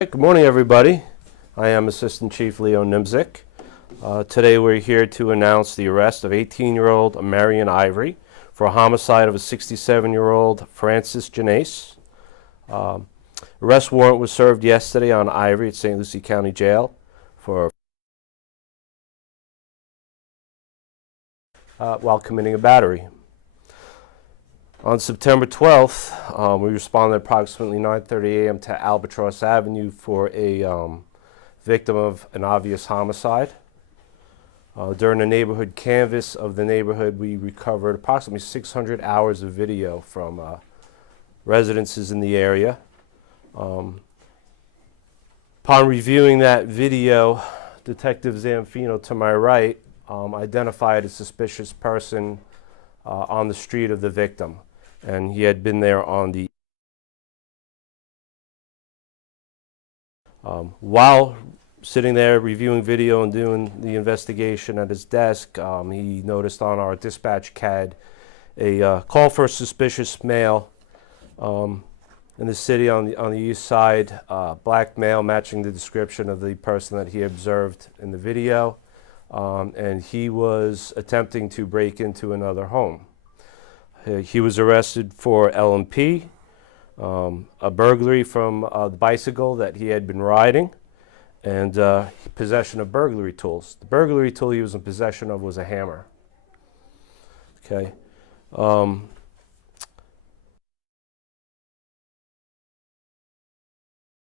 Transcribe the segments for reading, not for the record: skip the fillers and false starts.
Good morning, everybody. I am Assistant Chief Leo Nimzik. Today we're here to announce the arrest of 18-year-old Omarion Ivory for a homicide of a 67-year-old Francis Gennace. Arrest warrant was served yesterday on Ivory at St. Lucie County Jail for while committing a battery. On September 12th, we responded at approximately 9:30 a.m. to Albatross Avenue for a victim of an obvious homicide. During the neighborhood canvass of the neighborhood, we recovered approximately 600 hours of video from residences in the area. Upon reviewing that video, Detective Zamfino, to my right, identified a suspicious person on the street of the victim. And he had been there on the while sitting there reviewing video and doing the investigation at his desk, he noticed on our dispatch CAD a call for a suspicious male in the city on the east side, black male matching the description of the person that he observed in the video, and he was attempting to break into another home. He was arrested for LMP, a burglary from the bicycle that he had been riding, and possession of burglary tools. The burglary tool he was in possession of was a hammer. Okay.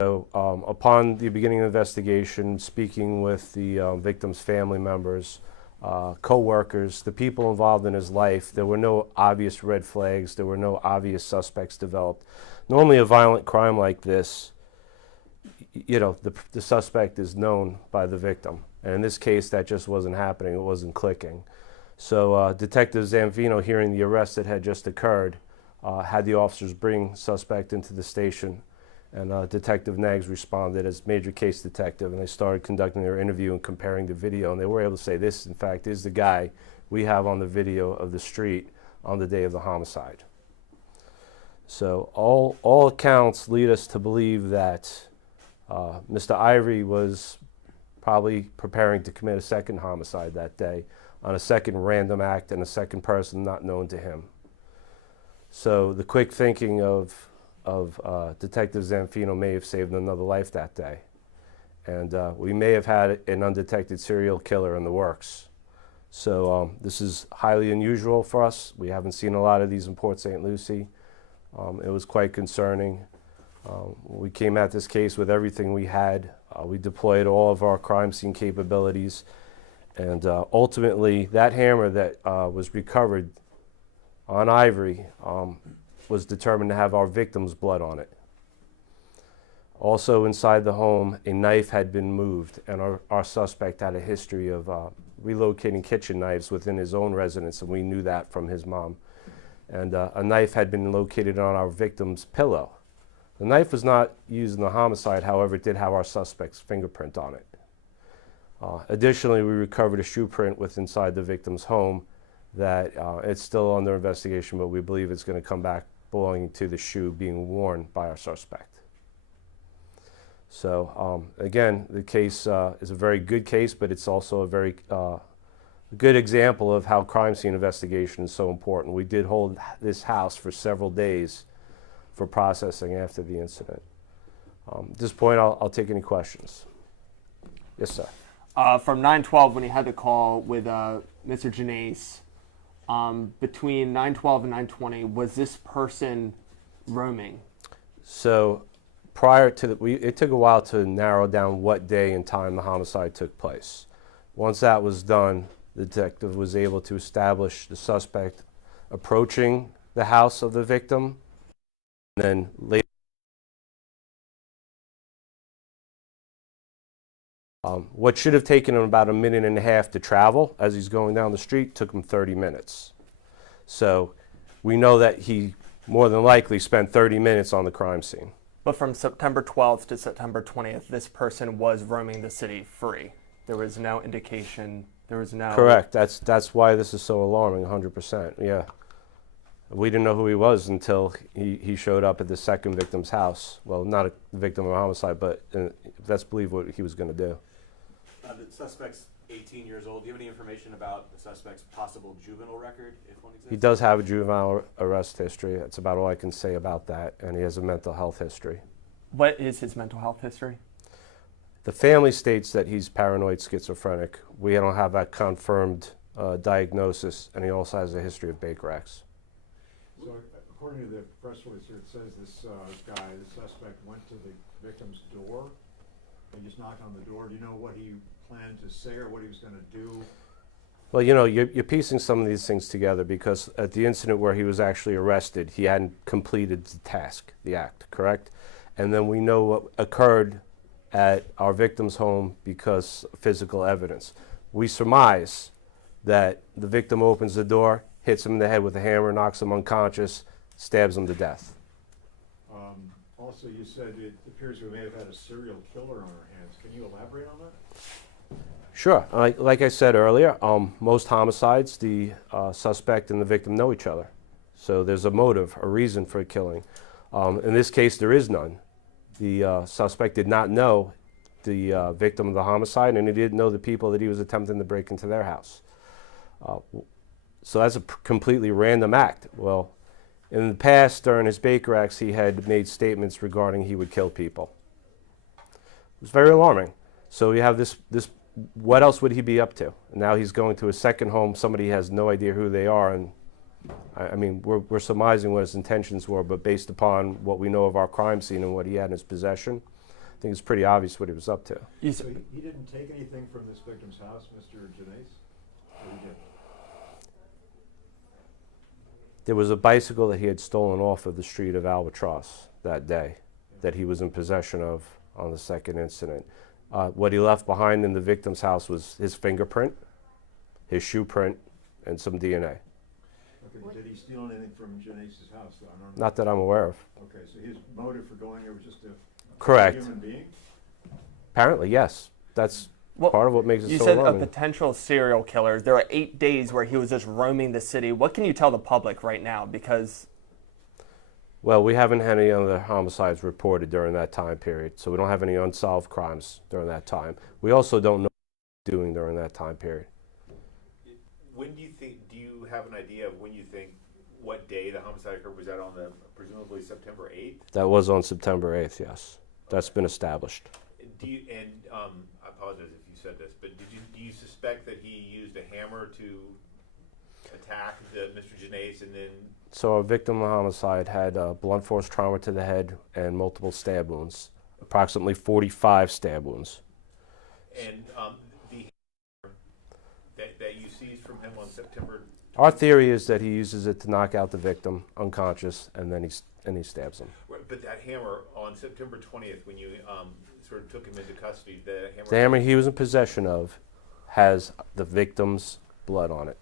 Upon the beginning of the investigation, speaking with the victim's family members, co-workers, the people involved in his life, there were no obvious red flags, there were no obvious suspects developed. Normally a violent crime like this, you know, the suspect is known by the victim. And in this case, that just wasn't happening, it wasn't clicking. So Detective Zamfino, hearing the arrest that had just occurred, had the officers bring suspect into the station. And Detective Nags responded as major case detective, and they started conducting their interview and comparing the video, and they were able to say this, in fact, is the guy we have on the video of the street on the day of the homicide. So all accounts lead us to believe that Mr. Ivory was probably preparing to commit a second homicide that day on a second random act and a second person not known to him. So the quick thinking of Detective Zamfino may have saved another life that day. And we may have had an undetected serial killer in the works. So this is highly unusual for us. We haven't seen a lot of these in Port St. Lucie. It was quite concerning. We came at this case with everything we had. We deployed all of our crime scene capabilities. And ultimately, that hammer that was recovered on Ivory was determined to have our victim's blood on it. Also inside the home, a knife had been moved, and our suspect had a history of relocating kitchen knives within his own residence, and we knew that from his mom. And a knife had been located on our victim's pillow. The knife was not used in the homicide, however, it did have our suspect's fingerprint on it. Additionally, we recovered a shoe print within inside the victim's home that it's still under investigation, but we believe it's going to come back belonging to the shoe being worn by our suspect. So again, the case is a very good case, but it's also a very good example of how crime scene investigation is so important. We did hold this house for several days for processing after the incident. At this point, I'll take any questions. Yes, sir. From 9/12, when he had the call with Mr. Gennace, between 9/12 and 9:20, was this person roaming? So prior to it took a while to narrow down what day and time the homicide took place. Once that was done, the detective was able to establish the suspect approaching the house of the victim, and then later what should have taken him about a minute and a half to travel as he's going down the street took him 30 minutes. So we know that he more than likely spent 30 minutes on the crime scene. But from September 12th to September 20th, this person was roaming the city free. There was no indication, there was no... Correct. That's why this is so alarming, 100%, yeah. We didn't know who he was until he showed up at the second victim's house. Well, not a victim of a homicide, but let's believe what he was going to do. The suspect's 18 years old. Do you have any information about the suspect's possible juvenile record, if one exists? He does have a juvenile arrest history. That's about all I can say about that. And he has a mental health history. What is his mental health history? The family states that he's paranoid schizophrenic. We don't have that confirmed diagnosis, and he also has a history of Baker Acts. So according to the press release here, it says this guy, the suspect, went to the victim's door. He just knocked on the door. Do you know what he planned to say or what he was going to do? Well, you know, you're piecing some of these things together because at the incident where he was actually arrested, he hadn't completed the task, the act, correct? And then we know what occurred at our victim's home because of physical evidence. We surmise that the victim opens the door, hits him in the head with a hammer, knocks him unconscious, stabs him to death. Also, you said it appears we may have had a serial killer on our hands. Can you elaborate on that? Sure. Like I said earlier, most homicides, the suspect and the victim know each other. So there's a motive, a reason for killing. In this case, there is none. The suspect did not know the victim of the homicide, and he didn't know the people that he was attempting to break into their house. So that's a completely random act. Well, in the past, during his Baker Acts, he had made statements regarding he would kill people. It was very alarming. So you have this, what else would he be up to? And now he's going to a second home, somebody has no idea who they are, and I mean, we're surmising what his intentions were, but based upon what we know of our crime scene and what he had in his possession, I think it's pretty obvious what he was up to. So he didn't take anything from this victim's house, Mr. Gennace? Or he did? There was a bicycle that he had stolen off of the street of Albatross that day that he was in possession of on the second incident. What he left behind in the victim's house was his fingerprint, his shoe print, and some DNA. Okay, did he steal anything from Gennace's house, though? I don't know. Not that I'm aware of. Okay, so his motive for going there was just to Correct. kill a human being? Apparently, yes. That's part of what makes it You so said alarming. a potential serial killer. There are 8 days where he was just roaming the city. What can you tell the public right now? Because Well, we haven't had any other homicides reported during that time period, so we don't have any unsolved crimes during that time. We also don't know what he was doing during that time period. When do you have an idea of when you think, what day the homicide occurred? Was that on presumably September 8th? That was on September 8th, yes. That's been established. I apologize if you said this, but do you suspect that he used a hammer to attack Mr. Gennace and then? So our victim of homicide had blunt force trauma to the head and multiple stab wounds, approximately 45 stab wounds. And the hammer that you seized from him on September? Our theory is that he uses it to knock out the victim unconscious, and then he stabs him. But that hammer on September 20th, when you sort of took him into custody, The hammer he was in possession of has the victim's blood on it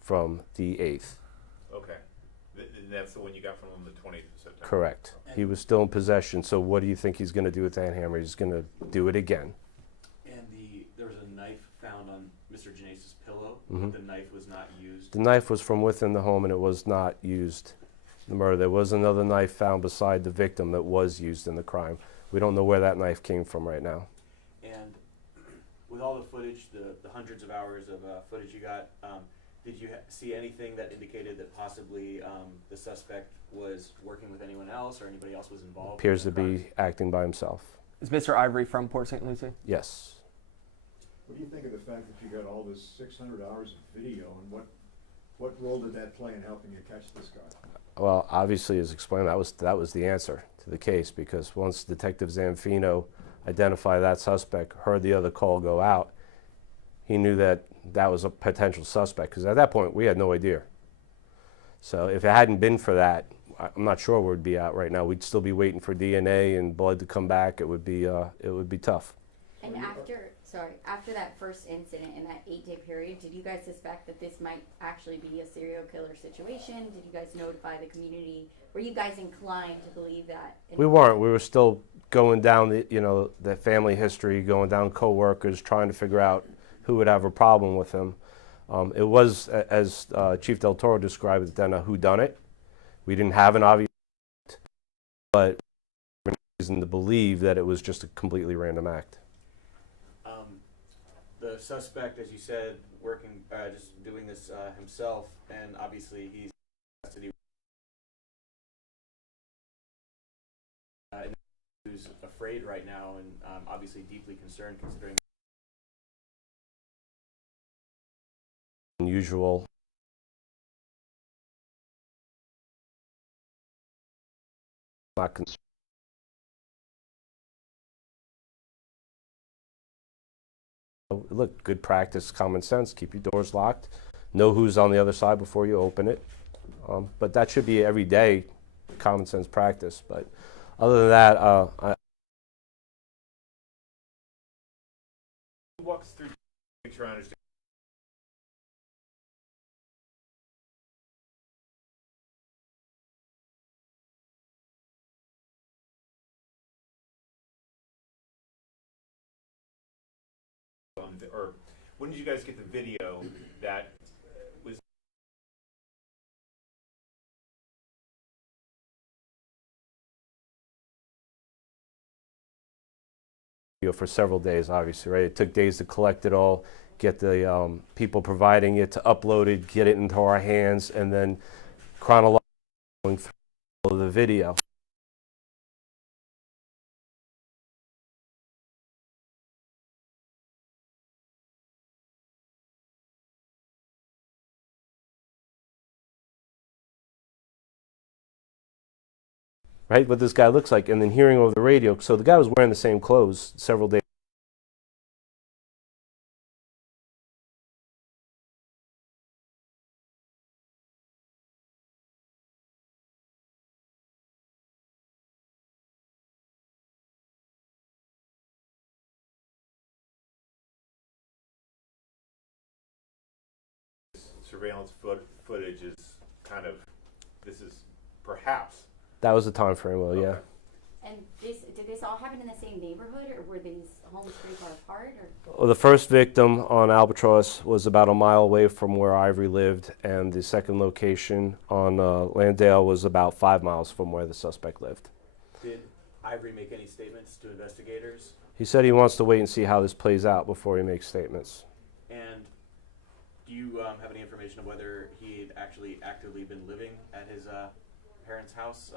from the 8th. Okay. And that's the one you got from him the 20th of September? Correct. He was still in possession, so what do you think he's going to do with that hammer? He's going to do it again. And there was a knife found on Mr. Gennace's pillow, but the knife was not used. The knife was from within the home, and it was not used in the murder. There was another knife found beside the victim that was used in the crime. We don't know where that knife came from right now. And with all the footage, the hundreds of hours of footage you got, did you see anything that indicated that possibly the suspect was working with anyone else or anybody else was involved? Appears to be acting by himself. is Mr. Ivory from Port St. Lucie? Yes. What do you think of the fact that you got all this 600 hours of video, and what role did that play in helping you catch this guy? Well, obviously, as explained, that was the answer to the case, because once Detective Zanfino identified that suspect, heard the other call go out, he knew that that was a potential suspect, because at that point, we had no idea. So if it hadn't been for that, I'm not sure where we'd be at right now. We'd still be waiting for DNA and blood to come back. It would be tough. And after that first incident in that 8-day period, did you guys suspect that this might actually be a serial killer situation? Did you guys notify the community? Were you guys inclined to believe that? We weren't. We were still going down the family history, going down co-workers, trying to figure out who would have a problem with him. It was, as Chief Del Toro described it then, a whodunit. We didn't have an obvious, but reason to believe that it was just a completely random act. The suspect, as you said, working, just doing this himself, and obviously he's in custody. Who's afraid right now, and obviously deeply concerned, considering. Unusual. Not concerned. Look, good practice, common sense. Keep your doors locked. Know who's on the other side before you open it. But that should be everyday common sense practice. But other than that, Walk us through, make sure I understand. Or when did you guys get the video that was? for several days, obviously, right? It took days to collect it all, get the people providing it to upload it, get it into our hands, and then chronologically going through the video. Right, what this guy looks like, and then hearing over the radio. So the guy was wearing the same clothes several days. Surveillance footage is kind of, this is perhaps. That was the time frame, well, yeah. Okay. And did this all happen in the same neighborhood, or were these homes pretty far apart? Or? Well, the first victim on Albatross was about a mile away from where Ivory lived, and the second location on Landale was about 5 miles from where the suspect lived. Did Ivory make any statements to investigators? He said he wants to wait and see how this plays out before he makes statements. And do you have any information of whether he had actually actively been living at his parents' house?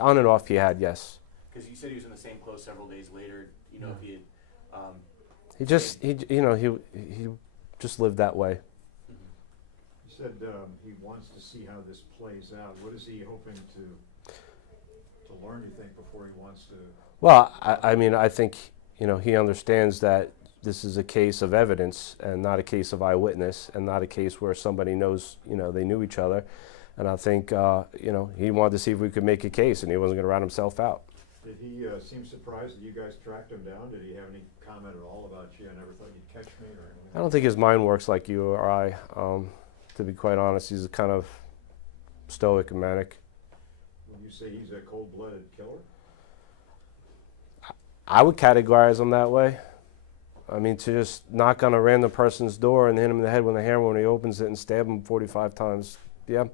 On and off he had, yes. Because you said he was in the same clothes several days later. You know, if he had. He just, he just lived that way. He said he wants to see how this plays out. What is he hoping to learn, you think, before he wants to? Well, I mean, I think, he understands that this is a case of evidence and not a case of eyewitness and not a case where somebody knows, they knew each other. And I think, he wanted to see if we could make a case, and he wasn't going to rat himself out. Did he seem surprised that you guys tracked him down? Did he have any comment at all about, gee, I never thought you'd catch me or anything? I don't think his mind works like you or I. To be quite honest, he's kind of stoic and manic. When you say he's a cold-blooded killer? I would categorize him that way. I mean, to just knock on a random person's door and hit him in the head with a hammer when he opens it and stab him 45 times, yeah,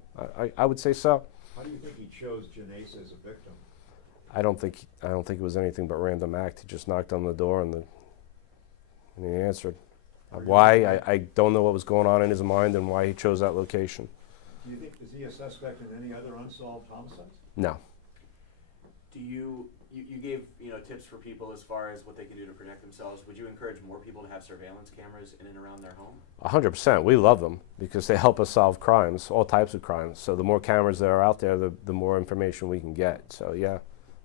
I would say so. How do you think he chose Gennace as a victim? I don't think it was anything but random act. He just knocked on the door and he answered. Why? I don't know what was going on in his mind and why he chose that location. Do you think, is he a suspect in any other unsolved homicides? No. Do you gave tips for people as far as what they can do to protect themselves? Would you encourage more people to have surveillance cameras in and around their home? 100%. We love them because they help us solve crimes, all types of crimes. So the more cameras that are out there, the more information we can get. So yeah,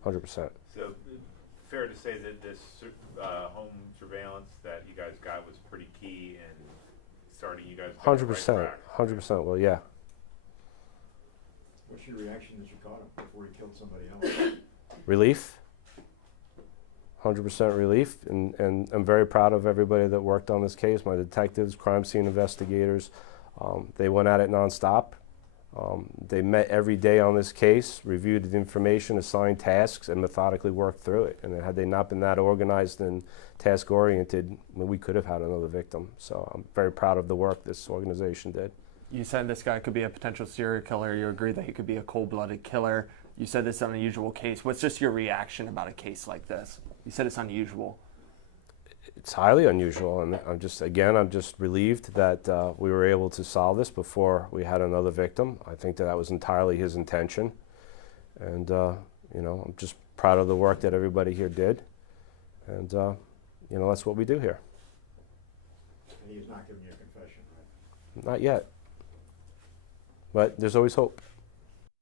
100%. So fair to say that this home surveillance that you guys got was pretty key in starting you guys. 100%. 100%. Well, yeah. What's your reaction that you caught him before he killed somebody else? Relief. 100% relief, and I'm very proud of everybody that worked on this case, my detectives, crime scene investigators. They went at it nonstop. They met every day on this case, reviewed the information, assigned tasks, and methodically worked through it. And had they not been that organized and task-oriented, we could have had another victim. So I'm very proud of the work this organization did. You said this guy could be a potential serial killer. You agree that he could be a cold-blooded killer. You said this is an unusual case. What's just your reaction about a case like this? You said it's unusual. It's highly unusual, and I'm just relieved that we were able to solve this before we had another victim. I think that was entirely his intention, and I'm just proud of the work that everybody here did, and that's what we do here. And he's not giving you a confession, right? Not yet, but there's always hope.